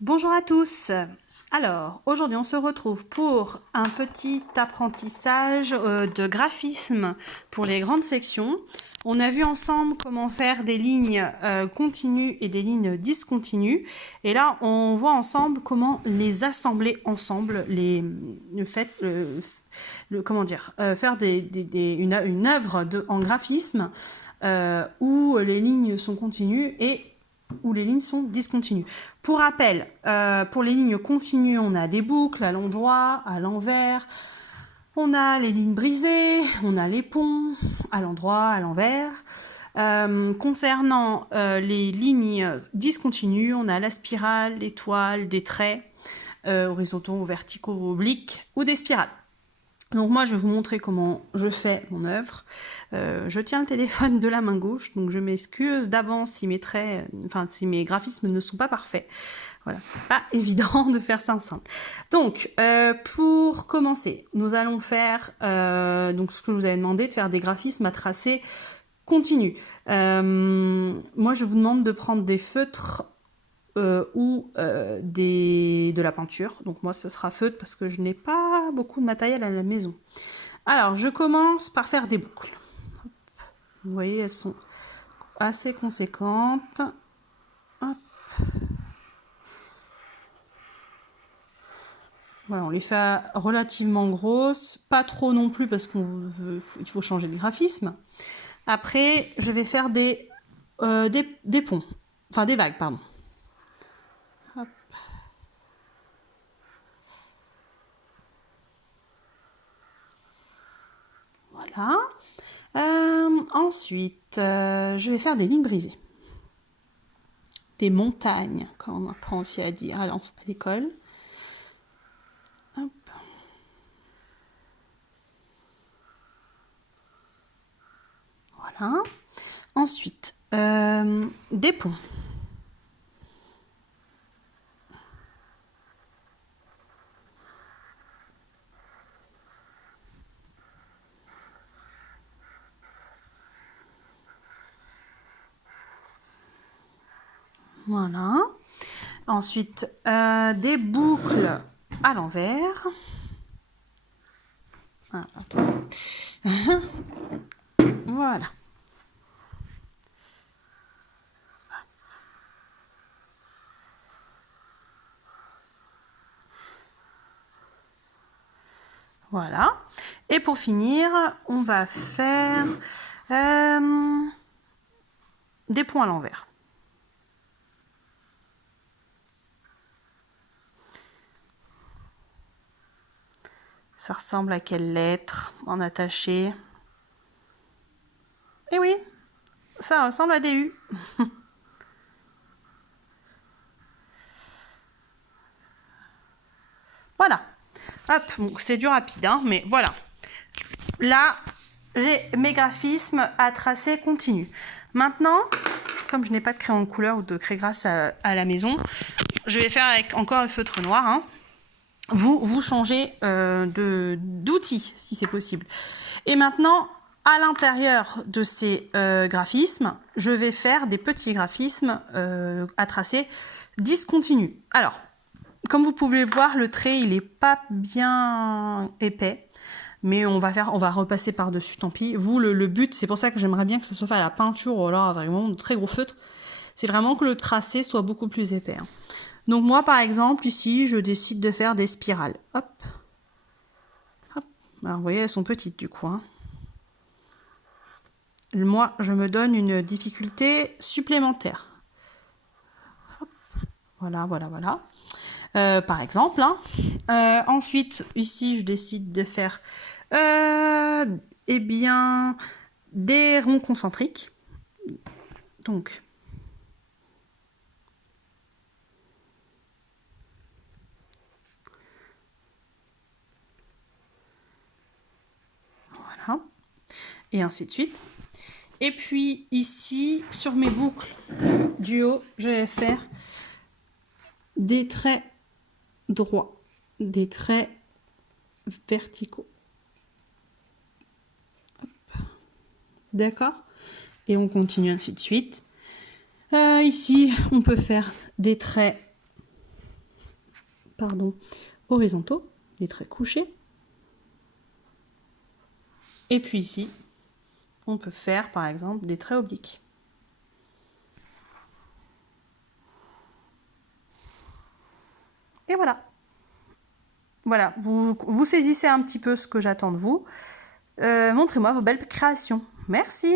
Bonjour à tous. Alors, aujourd'hui, on se retrouve pour un petit apprentissage de graphisme pour les grandes sections. On a vu ensemble comment faire des lignes continues et des lignes discontinues. Et là, on voit ensemble comment les assembler ensemble, faire une œuvre en graphisme où les lignes sont continues et où les lignes sont discontinues. Pour rappel, pour les lignes continues, on a des boucles à l'endroit, à l'envers, on a les lignes brisées, on a les ponts à l'endroit, à l'envers. Concernant les lignes discontinues, on a la spirale, l'étoile, des traits horizontaux, verticaux, obliques ou des spirales. Donc moi, je vais vous montrer comment je fais mon œuvre. Je tiens le téléphone de la main gauche, donc je m'excuse d'avance si si mes graphismes ne sont pas parfaits. Voilà, c'est pas évident de faire ça ensemble. Donc, pour commencer, nous allons faire donc ce que je vous avais demandé, de faire des graphismes à tracé continu. Moi, je vous demande de prendre des feutres ou de la peinture. Donc moi, ce sera feutre parce que je n'ai pas beaucoup de matériel à la maison. Alors, je commence par faire des boucles. Vous voyez, elles sont assez conséquentes. Hop. Voilà, on les fait relativement grosses, pas trop non plus parce qu'il faut changer de graphisme. Après, je vais faire des ponts, enfin des vagues, pardon. Hop. Voilà. Ensuite, je vais faire des lignes brisées. Des montagnes, comme on apprend aussi à dire à l'école. Hop. Voilà. Ensuite, des ponts. Voilà. Ensuite, des boucles à l'envers. Ah, voilà. Voilà. Et pour finir, on va faire des points à l'envers. Ça ressemble à quelle lettre en attaché? Eh oui, ça ressemble à des U. Voilà. Hop, c'est du rapide, hein, mais voilà. Là, j'ai mes graphismes à tracer continu. Maintenant, comme je n'ai pas de crayon de couleur ou de craie grasse à la maison, je vais faire avec encore le feutre noir. Hein. Vous changez d'outil si c'est possible. Et maintenant, à l'intérieur de ces graphismes, je vais faire des petits graphismes à tracer discontinus. Alors, comme vous pouvez le voir, le trait il est pas bien épais, mais on va repasser par dessus. Tant pis. Vous, le but, c'est pour ça que j'aimerais bien que ça soit fait à la peinture ou alors avec vraiment de très gros feutres. C'est vraiment que le tracé soit beaucoup plus épais. Hein. Donc moi, par exemple, ici, je décide de faire des spirales. Hop. Hop. Alors, vous voyez, elles sont petites du coup. Hein. Moi, je me donne une difficulté supplémentaire. Hop. Voilà, voilà, voilà. Par exemple. Hein. Ensuite, ici, je décide de faire eh bien, des ronds concentriques. Donc, voilà. Et ainsi de suite. Et puis ici, sur mes boucles du haut, je vais faire des traits droits, des traits verticaux. D'accord? Et on continue ainsi de suite. Ici, on peut faire des traits pardon, horizontaux, des traits couchés. Et puis ici, on peut faire par exemple des traits obliques. Et voilà. Voilà, vous saisissez un petit peu ce que j'attends de vous. Montrez-moi vos belles créations. Merci!